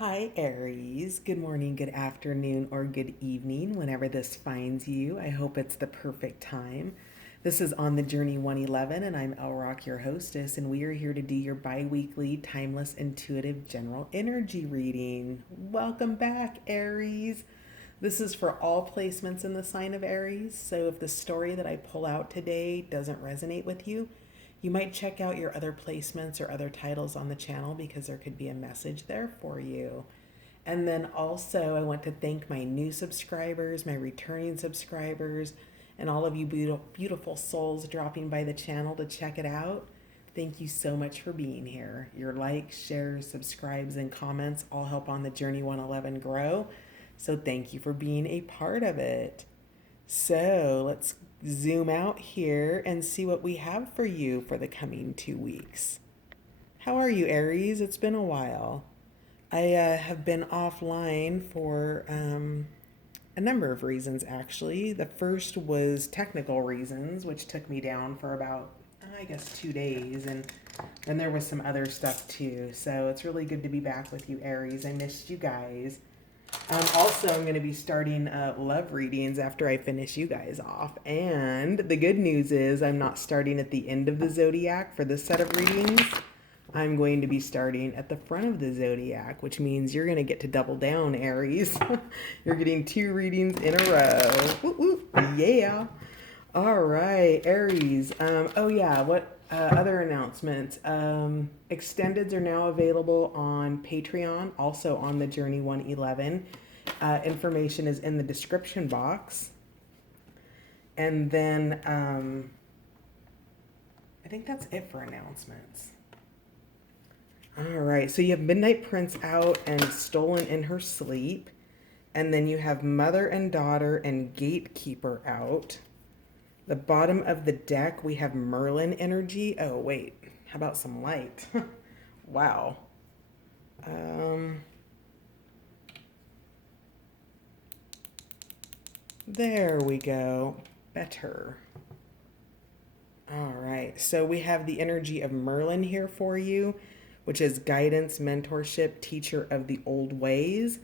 Hi, Aries. Good morning, good afternoon, or good evening, whenever this finds you. I hope it's the perfect time. This is On the Journey 111, and I'm El Rock, your hostess, and we are here to do your bi weekly, timeless, intuitive general energy reading. Welcome back, Aries. This is for all placements in the sign of Aries, so if the story that I pull out today doesn't resonate with you, you might check out your other placements or other titles on the channel because there could be a message there for you. And then also, I want to thank my new subscribers, my returning subscribers, and all of you beautiful souls dropping by the channel to check it out. Thank you so much for being here. Your likes, shares, subscribes, and comments all help On the Journey 111 grow. So thank you for being a part of it. So let's zoom out here and see what we have for you for the coming 2 weeks. How are you, Aries? It's been a while. I have been offline for a number of reasons, actually. The first was technical reasons, which took me down for about, I guess, 2 days. And then there was some other stuff too. So it's really good to be back with you, Aries. I missed you guys. Also, I'm going to be starting love readings after I finish you guys off. And the good news is I'm not starting at the end of the zodiac for this set of readings. I'm going to be starting at the front of the zodiac, which means you're going to get to double down, Aries. You're getting 2 readings in a row. Woo, woo, yeah. All right, Aries. Oh, yeah. What other announcements? Extendeds are now available on Patreon, also on the Journey 111. Information is in the description box. And then I think that's it for announcements. All right, so you have Midnight Prince out and Stolen in Her Sleep. And then you have Mother and Daughter and Gatekeeper out. The bottom of the deck, we have Merlin energy. Oh, wait. How about some light? Wow. There we go. Better. All right. So we have the energy of Merlin here for you, which is guidance, mentorship, teacher of the old ways.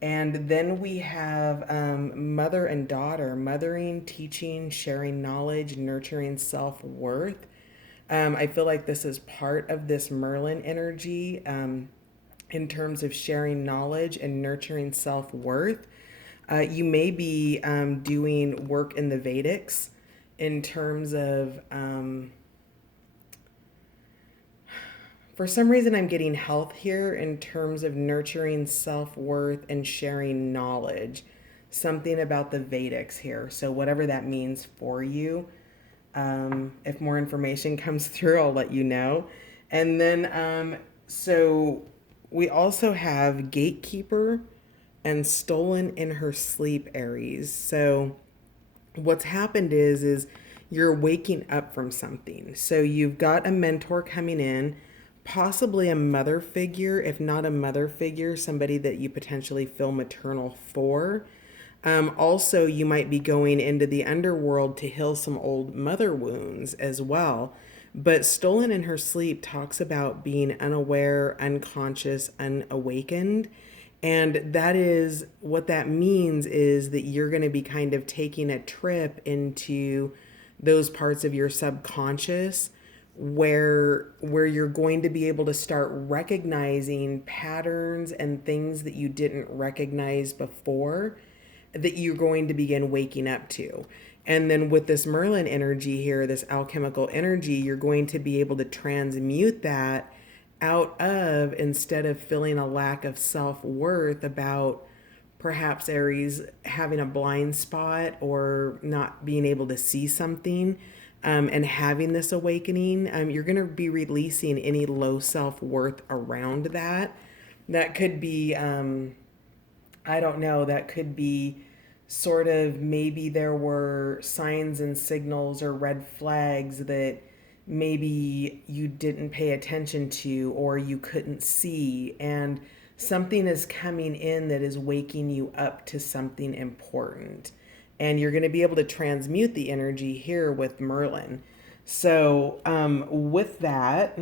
And then we have mother and daughter, mothering, teaching, sharing knowledge, nurturing self-worth. I feel like this is part of this Merlin energy in terms of sharing knowledge and nurturing self-worth. You may be doing work in the Vedics in terms of, for some reason, I'm getting health here in terms of nurturing self-worth and sharing knowledge. Something about the Vedics here. So whatever that means for you. If more information comes through, I'll let you know. And then, so we also have Gatekeeper and Stolen in Her Sleep, Aries. So what's happened is you're waking up from something. So you've got a mentor coming in, possibly a mother figure. If not a mother figure, somebody that you potentially feel maternal for. Also, you might be going into the underworld to heal some old mother wounds as well. But Stolen in Her Sleep talks about being unaware, unconscious, unawakened. And that is what that means is that you're going to be kind of taking a trip into those parts of your subconscious where you're going to be able to start recognizing patterns and things that you didn't recognize before that you're going to begin waking up to. And then with this Merlin energy here, this alchemical energy, you're going to be able to transmute that out of, instead of feeling a lack of self-worth about perhaps Aries having a blind spot or not being able to see something, and having this awakening, you're going to be releasing any low self-worth around that. That could be, I don't know, that could be sort of maybe there were signs and signals or red flags that maybe you didn't pay attention to or you couldn't see. And something is coming in that is waking you up to something important. And you're going to be able to transmute the energy here with Merlin. So with that,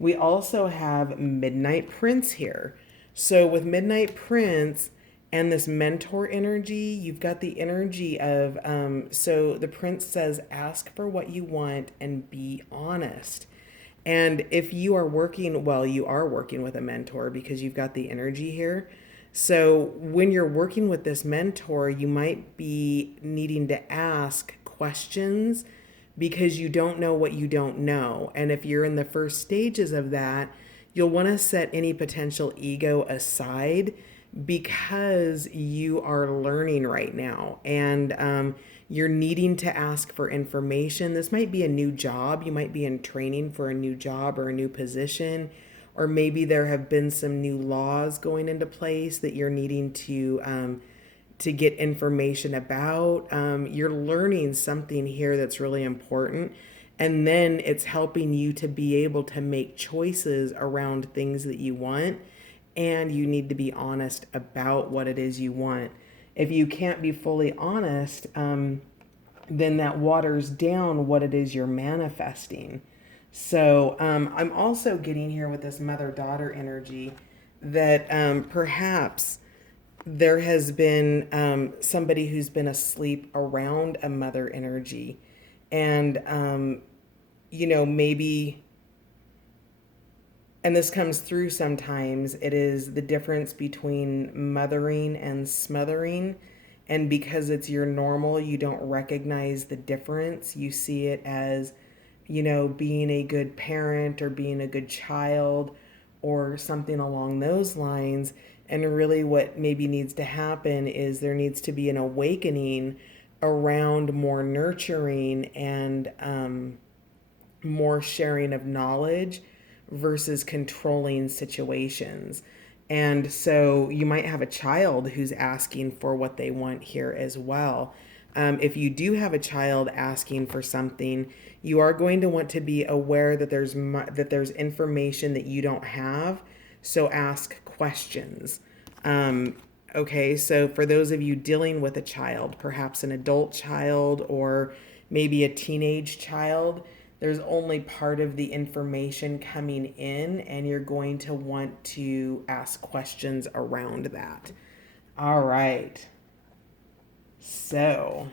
We also have Midnight Prince here. So with Midnight Prince and this mentor energy, you've got the energy of, so the prince says, ask for what you want and be honest. And if you are working, well, you are working with a mentor because you've got the energy here. So when you're working with this mentor, you might be needing to ask questions because you don't know what you don't know. And if you're in the first stages of that, you'll want to set any potential ego aside because you are learning right now. And you're needing to ask for information. This might be a new job. You might be in training for a new job or a new position, or maybe there have been some new laws going into place that you're needing to get information about. You're learning something here that's really important. And then it's helping you to be able to make choices around things that you want. And you need to be honest about what it is you want. If you can't be fully honest, then that waters down what it is you're manifesting. So I'm also getting here with this mother daughter energy that perhaps there has been somebody who's been asleep around a mother energy. And, maybe, and this comes through sometimes, it is the difference between mothering and smothering. And because it's your normal, you don't recognize the difference. You see it as, being a good parent or being a good child or something along those lines. And really, what maybe needs to happen is there needs to be an awakening around more nurturing and more sharing of knowledge versus controlling situations. And so you might have a child who's asking for what they want here as well. If you do have a child asking for something, you are going to want to be aware that there's information that you don't have. So ask questions. Okay, so for those of you dealing with a child, perhaps an adult child or maybe a teenage child, there's only part of the information coming in, and you're going to want to ask questions around that. All right. So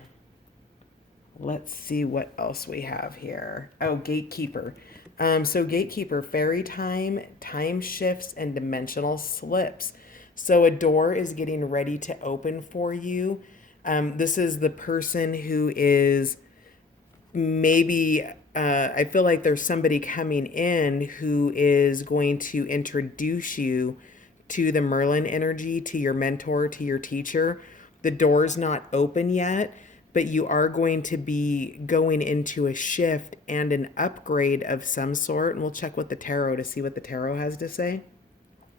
let's see what else we have here. Oh, gatekeeper. So gatekeeper, fairy time, time shifts, and dimensional slips. So a door is getting ready to open for you. This is the person who is maybe, I feel like there's somebody coming in who is going to introduce you to the Merlin energy, to your mentor, to your teacher. The door's not open yet, but you are going to be going into a shift and an upgrade of some sort. And we'll check with the tarot to see what the tarot has to say.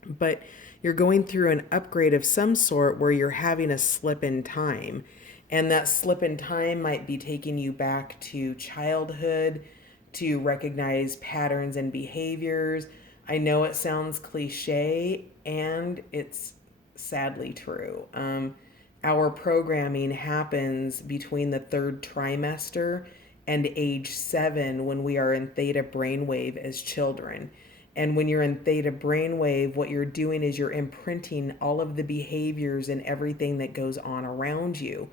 But you're going through an upgrade of some sort where you're having a slip in time. And that slip in time might be taking you back to childhood to recognize patterns and behaviors. I know it sounds cliche, and it's sadly true. Our programming happens between the third trimester and age 7 when we are in theta brainwave as children. And when you're in theta brainwave, what you're doing is you're imprinting all of the behaviors and everything that goes on around you.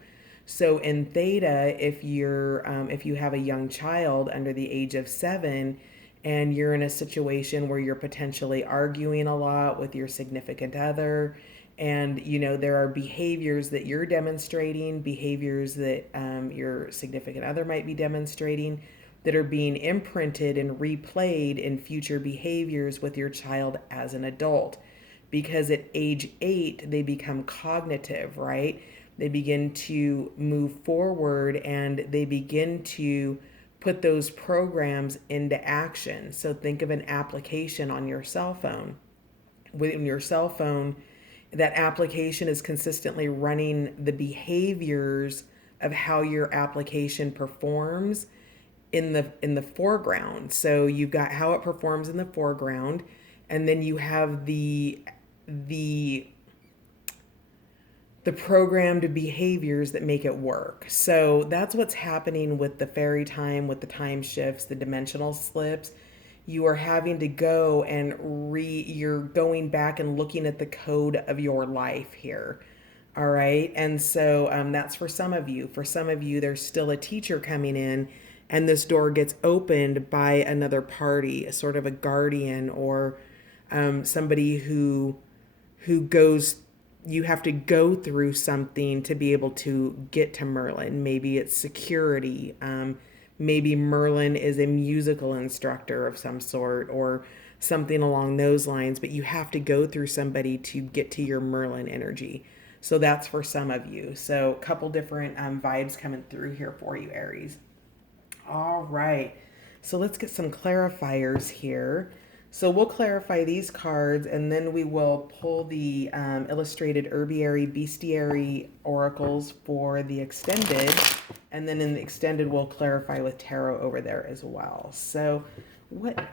So in theta, if you have a young child under the age of 7 and you're in a situation where you're potentially arguing a lot with your significant other, and there are behaviors that you're demonstrating, behaviors that your significant other might be demonstrating, that are being imprinted and replayed in future behaviors with your child as an adult. Because at age 8, they become cognitive, right? They begin to move forward and they begin to put those programs into action. So think of an application on your cell phone. Within your cell phone, that application is consistently running the behaviors of how your application performs in the foreground. So you've got how it performs in the foreground, and then you have the programmed behaviors that make it work. So that's what's happening with the fairy time, with the time shifts, the dimensional slips. you are having to go and you're going back and looking at the code of your life here. All right. And so that's for some of you. For some of you, there's still a teacher coming in, and this door gets opened by another party, a sort of a guardian, or somebody who goes, you have to go through something to be able to get to Merlin. Maybe it's security. Maybe Merlin is a musical instructor of some sort, or something along those lines, but you have to go through somebody to get to your Merlin energy. So that's for some of you. So a couple different vibes coming through here for you, Aries. All right. So let's get some clarifiers here. So we'll clarify these cards, and then we will pull the illustrated herbiary, bestiary oracles for the extended. And then in the extended, we'll clarify with tarot over there as well. So what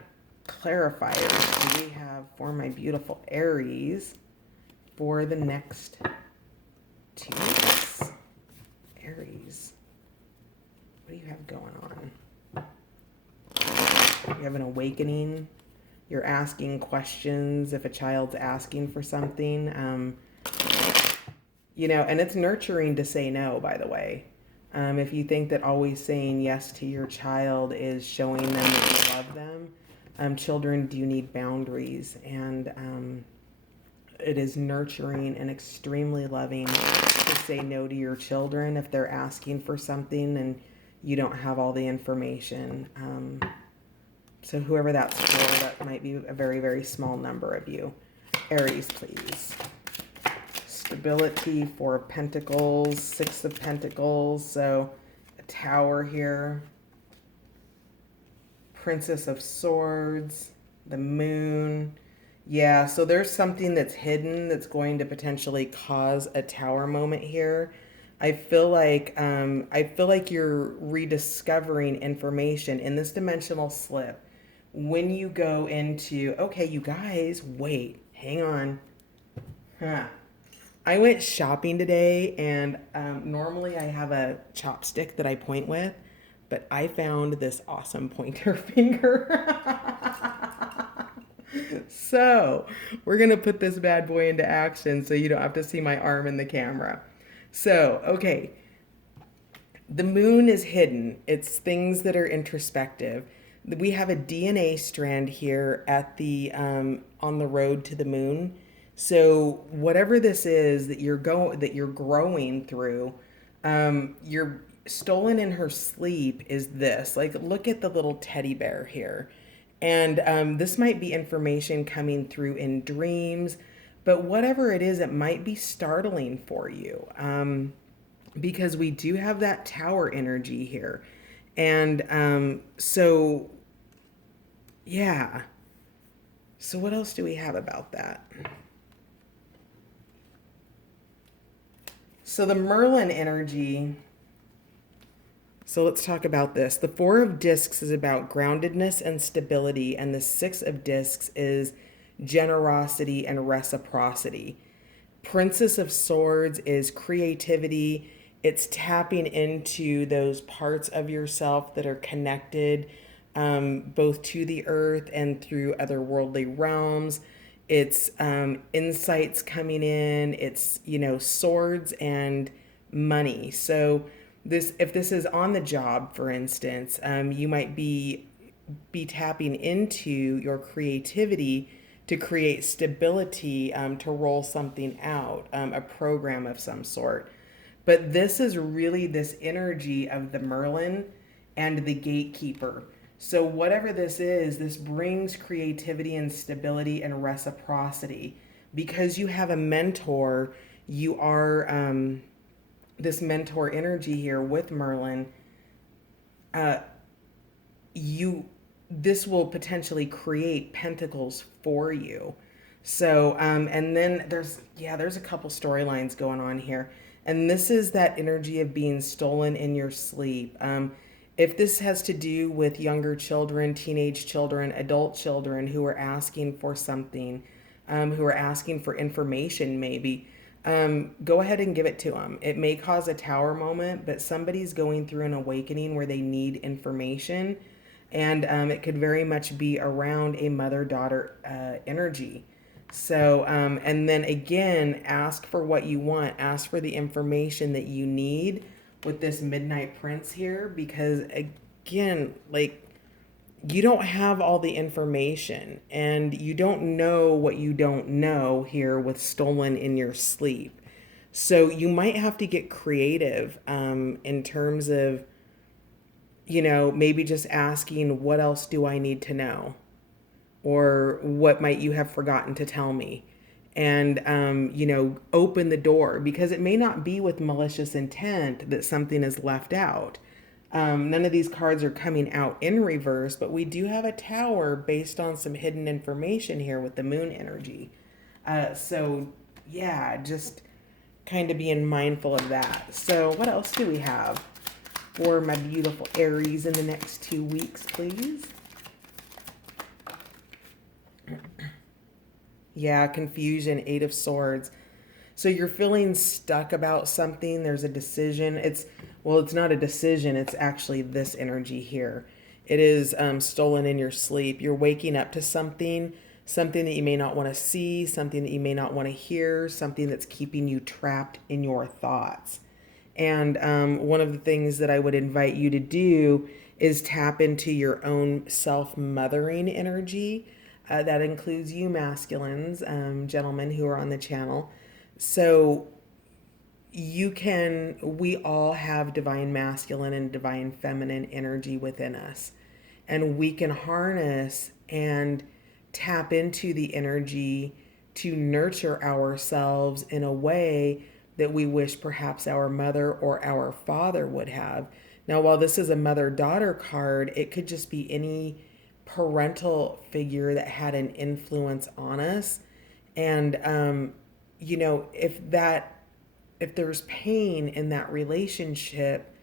clarifiers do we have for my beautiful Aries for the next 2 weeks? Aries, what do you have going on? You have an awakening. You're asking questions if a child's asking for something. And it's nurturing to say no, by the way. If you think that always saying yes to your child is showing them that you love them, children do need boundaries. And it is nurturing and extremely loving to say no to your children if they're asking for something and you don't have all the information. So whoever that's for, that might be a very, very small number of you. Aries, please. Stability, 4 of Pentacles, 6 of Pentacles, so a Tower here. Princess of Swords, the Moon. Yeah, so there's something that's hidden that's going to potentially cause a Tower moment here. I feel like you're rediscovering information in this dimensional slip. When you go into, okay, you guys, wait, hang on. Huh. I went shopping today, and normally I have a chopstick that I point with, but I found this awesome pointer finger. So we're going to put this bad boy into action so you don't have to see my arm in the camera. So, okay, the moon is hidden. It's things that are introspective. We have a DNA strand here at the on the road to the moon. So whatever this is that you're growing through, you're stolen in her sleep is this. Like, look at the little teddy bear here. And this might be information coming through in dreams, but whatever it is, it might be startling for you. Because we do have that tower energy here. And so, yeah. So what else do we have about that? So the Merlin energy. So let's talk about this. The 4 of Discs is about groundedness and stability, and the 6 of Discs is generosity and reciprocity. Princess of Swords is creativity. It's tapping into those parts of yourself that are connected both to the earth and through otherworldly realms. It's insights coming in. It's, swords and money. So if this is on the job, for instance, you might be tapping into your creativity to create stability, to roll something out, a program of some sort. But this is really this energy of the Merlin and the gatekeeper. So whatever this is, this brings creativity and stability and reciprocity. Because you have a mentor, you are this mentor energy here with Merlin. This will potentially create pentacles for you. So and then there's a couple storylines going on here. And this is that energy of being stolen in your sleep. If this has to do with younger children, teenage children, adult children who are asking for something, who are asking for information maybe, go ahead and give it to them. It may cause a tower moment, but somebody's going through an awakening where they need information. And it could very much be around a mother-daughter energy. So, and then again, ask for what you want. Ask for the information that you need with this Midnight Prince here, because again, like, you don't have all the information and you don't know what you don't know here with stolen in your sleep. So you might have to get creative in terms of, maybe just asking, what else do I need to know? Or what might you have forgotten to tell me? And, open the door, because it may not be with malicious intent that something is left out. None of these cards are coming out in reverse, but we do have a tower based on some hidden information here with the moon energy. So, yeah, just kind of being mindful of that. So, what else do we have for my beautiful Aries in the next 2 weeks, please? Yeah, confusion, Eight of Swords. So you're feeling stuck about something. There's a decision. It's not a decision. It's actually this energy here. It is stolen in your sleep. You're waking up to something that you may not want to see, something that you may not want to hear, something that's keeping you trapped in your thoughts. And one of the things that I would invite you to do is tap into your own self-mothering energy. That includes you masculines, gentlemen who are on the channel. So we all have divine masculine and divine feminine energy within us. And we can harness and tap into the energy to nurture ourselves in a way that we wish perhaps our mother or our father would have. Now, while this is a mother-daughter card, it could just be any parental figure that had an influence on us. And, if there's pain in that relationship,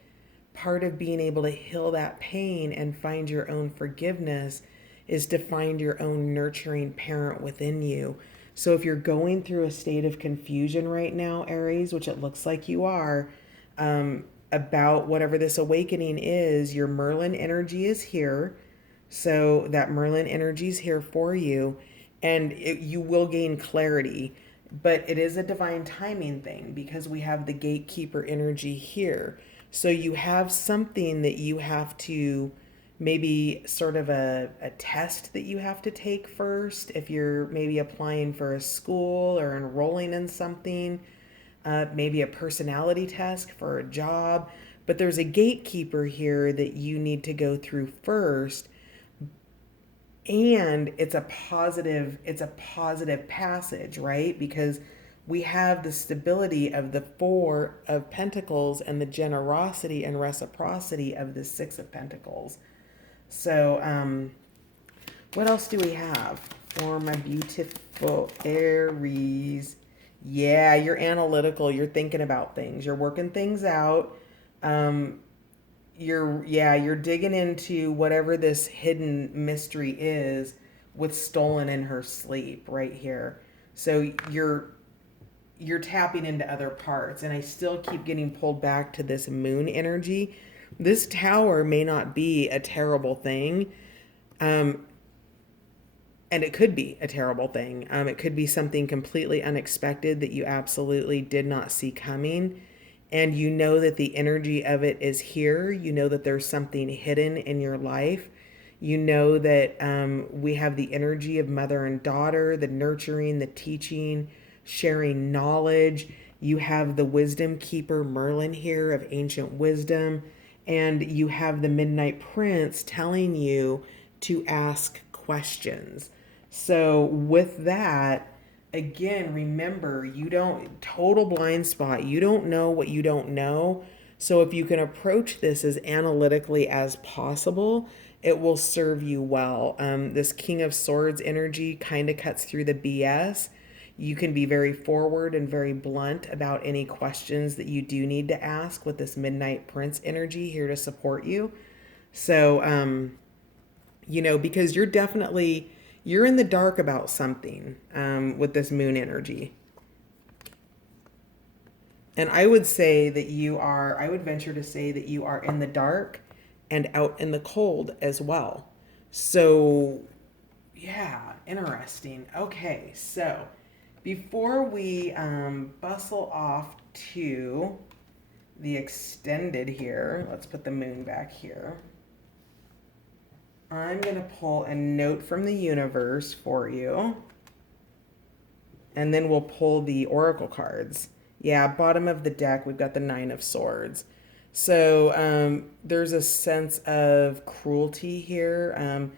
part of being able to heal that pain and find your own forgiveness is to find your own nurturing parent within you. So if you're going through a state of confusion right now, Aries, which it looks like you are, about whatever this awakening is, your Merlin energy is here. So that Merlin energy is here for you, and you will gain clarity. But it is a divine timing thing, because we have the gatekeeper energy here. So you have something that you have to, maybe sort of a test that you have to take first, if you're maybe applying for a school or enrolling in something, maybe a personality test for a job. But there's a gatekeeper here that you need to go through first. And it's a positive passage, right? Because we have the stability of the Four of Pentacles and the generosity and reciprocity of the Six of Pentacles. So what else do we have for my beautiful Aries? Yeah, you're analytical. You're thinking about things. You're working things out. You're digging into whatever this hidden mystery is with stolen in her sleep right here. So you're tapping into other parts, and I still keep getting pulled back to this moon energy. This tower may not be a terrible thing. And it could be a terrible thing. It could be something completely unexpected that you absolutely did not see coming. And you know that the energy of it is here. You know that there's something hidden in your life. You know that we have the energy of mother and daughter, the nurturing, the teaching, sharing knowledge. You have the wisdom keeper Merlin here of ancient wisdom. And you have the Midnight Prince telling you to ask questions. So with that, again, remember, total blind spot. You don't know what you don't know. So if you can approach this as analytically as possible, it will serve you well. This King of Swords energy kind of cuts through the BS. You can be very forward and very blunt about any questions that you do need to ask with this Midnight Prince energy here to support you. So, because you're in the dark about something with this moon energy. And I would venture to say that you are in the dark and out in the cold as well. So, yeah, interesting. Okay, so before we bustle off to the extended here, let's put the moon back here. I'm going to pull a note from the universe for you, and then we'll pull the oracle cards. Yeah, bottom of the deck, we've got the Nine of Swords. So there's a sense of cruelty here.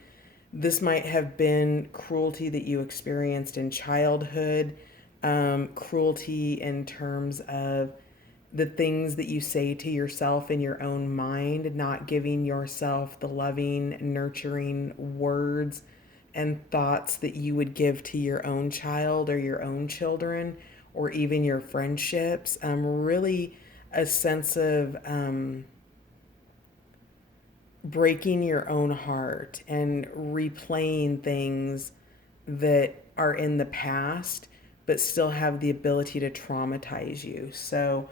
This might have been cruelty that you experienced in childhood, cruelty in terms of the things that you say to yourself in your own mind, not giving yourself the loving, nurturing words and thoughts that you would give to your own child or your own children or even your friendships. Really a sense of breaking your own heart and replaying things that are in the past but still have the ability to traumatize you. So,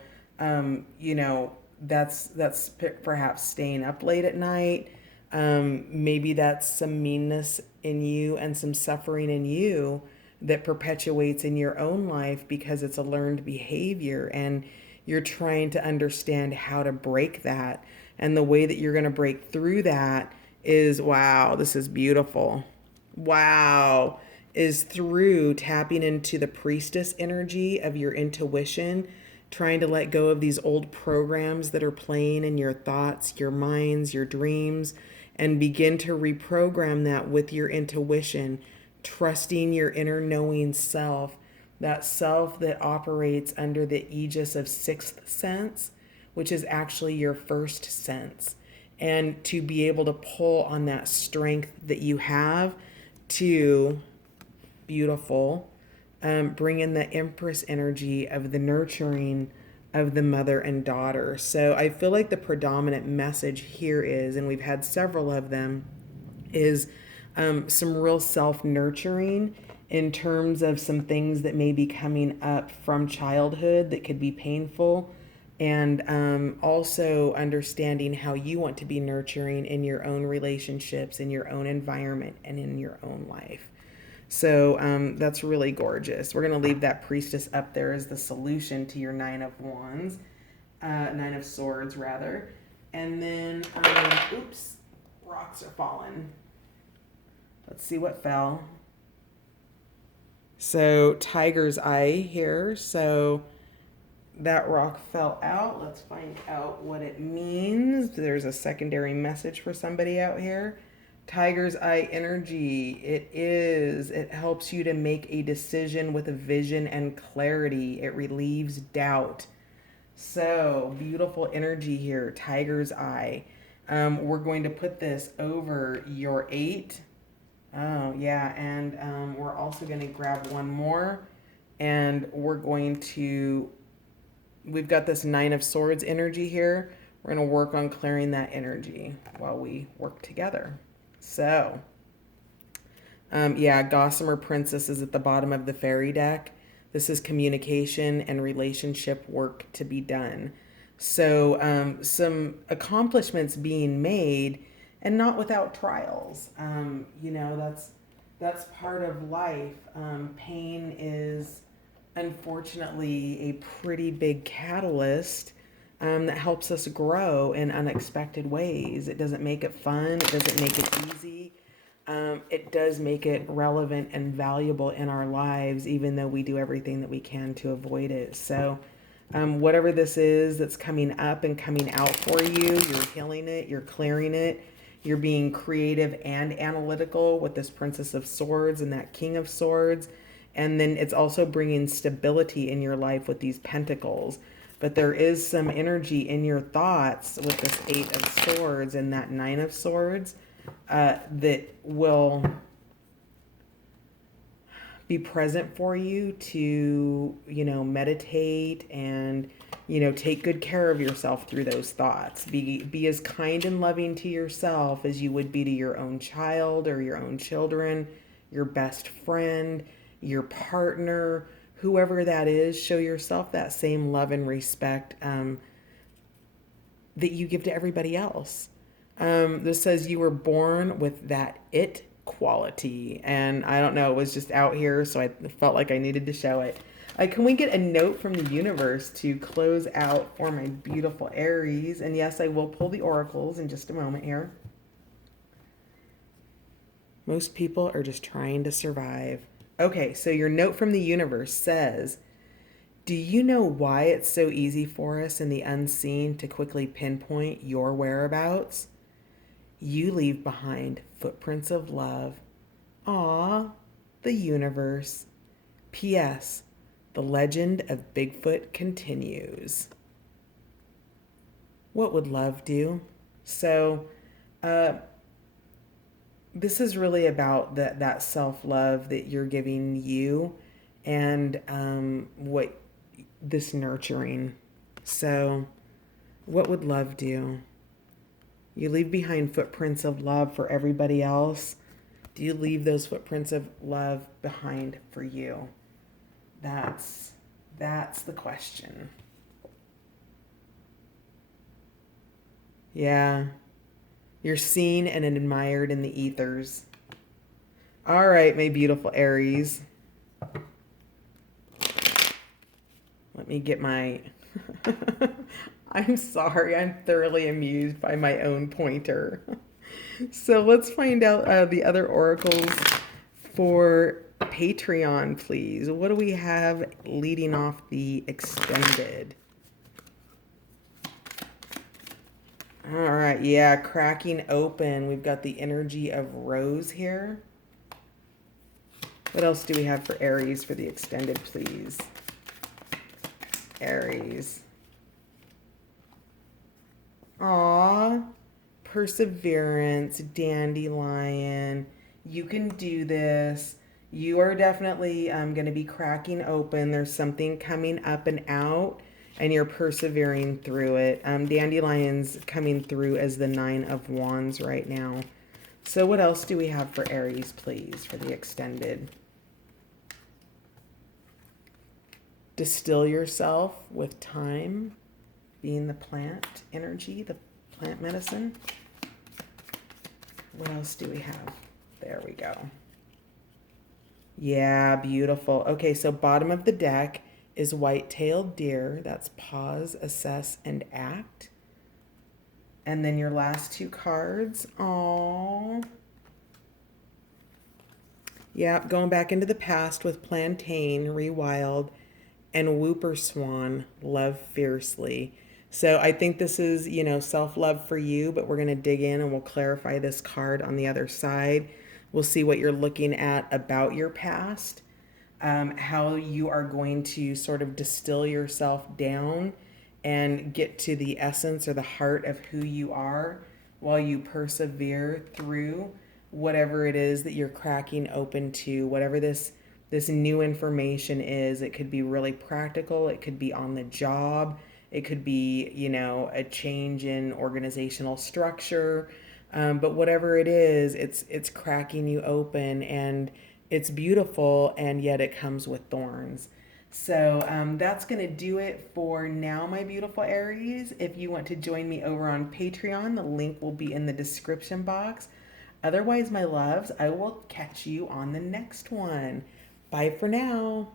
you know, that's perhaps staying up late at night. Maybe that's some meanness in you and some suffering in you that perpetuates in your own life because it's a learned behavior and you're trying to understand how to break that. And the way that you're going to break through that is wow, this is beautiful. Wow, is through tapping into the priestess energy of your intuition, trying to let go of these old programs that are playing in your thoughts, your minds, your dreams, and begin to reprogram that with your intuition, trusting your inner knowing self, that self that operates under the aegis of sixth sense, which is actually your first sense. And to be able to pull on that strength that you have to beautiful, bring in the Empress energy of the nurturing of the mother and daughter. So I feel like the predominant message here is, and we've had several of them, is some real self nurturing in terms of some things that may be coming up from childhood that could be painful. And also understanding how you want to be nurturing in your own relationships, in your own environment, and in your own life. So that's really gorgeous. We're going to leave that priestess up there as the solution to your Nine of Wands, Nine of Swords, rather. And then, oops, rocks are falling. Let's see what fell. So, Tiger's Eye here. So, that rock fell out. Let's find out what it means. There's a secondary message for somebody out here. Tiger's Eye energy. It helps you to make a decision with a vision and clarity. It relieves doubt. So, beautiful energy here. Tiger's Eye. We're going to put this over your 8. Oh, yeah. And we're also going to grab one more. And we're going to, we've got this Nine of Swords energy here. We're going to work on clearing that energy while we work together. So, yeah, Gossamer Princess is at the bottom of the fairy deck. This is communication and relationship work to be done. So, some accomplishments being made, and not without trials. You know, that's part of life. Pain is unfortunately a pretty big catalyst that helps us grow in unexpected ways. It doesn't make it fun. It doesn't make it easy. It does make it relevant and valuable in our lives, even though we do everything that we can to avoid it. So, whatever this is that's coming up and coming out for you, you're healing it, you're clearing it, you're being creative and analytical with this Princess of Swords and that King of Swords. And then it's also bringing stability in your life with these pentacles. But there is some energy in your thoughts with this Eight of Swords and that Nine of Swords that will be present for you to, you know, meditate and, you know, take good care of yourself through those thoughts. Be as kind and loving to yourself as you would be to your own child or your own children, your best friend, your partner, whoever that is. Show yourself that same love and respect that you give to everybody else. This says you were born with that it quality. And I don't know, it was just out here, so I felt like I needed to show it. Can we get a note from the universe to close out for my beautiful Aries? And yes, I will pull the oracles in just a moment here. Most people are just trying to survive. Okay, so your note from the universe says, do you know why it's so easy for us in the unseen to quickly pinpoint your whereabouts? You leave behind footprints of love. Aw, the universe. P.S. The legend of Bigfoot continues. What would love do? So, uh, this is really about that self love that you're giving you, and what this nurturing. So, what would love do? You leave behind footprints of love for everybody else. Do you leave those footprints of love behind for you? That's the question. Yeah. You're seen and admired in the ethers. All right, my beautiful Aries. Let me get my... I'm sorry, I'm thoroughly amused by my own pointer. So let's find out the other oracles for Patreon, please. What do we have leading off the extended? All right, yeah, cracking open. We've got the energy of Rose here. What else do we have for Aries for the extended, please? Aries. Aw, perseverance, dandelion. You can do this. You are definitely going to be cracking open. There's something coming up and out, and you're persevering through it. Dandelion's coming through as the 9 of Wands right now. So what else do we have for Aries, please, for the extended? Distill yourself with time, being the plant energy, the plant medicine. What else do we have? There we go. Yeah, beautiful. Okay, so bottom of the deck is white-tailed deer. That's pause, assess, and act. And then your last two cards. Aww. Yeah, going back into the past with plantain, rewild, and whooper swan, love fiercely. So I think this is, self-love for you, but we're going to dig in and we'll clarify this card on the other side. We'll see what you're looking at about your past, how you are going to sort of distill yourself down and get to the essence or the heart of who you are while you persevere through whatever it is that you're cracking open to, whatever this new information is. It could be really practical, it could be on the job, it could be, a change in organizational structure. But whatever it is, it's cracking you open, and it's beautiful, and yet it comes with thorns. So that's going to do it for now, my beautiful Aries. If you want to join me over on Patreon, the link will be in the description box. Otherwise, my loves, I will catch you on the next one. Bye for now.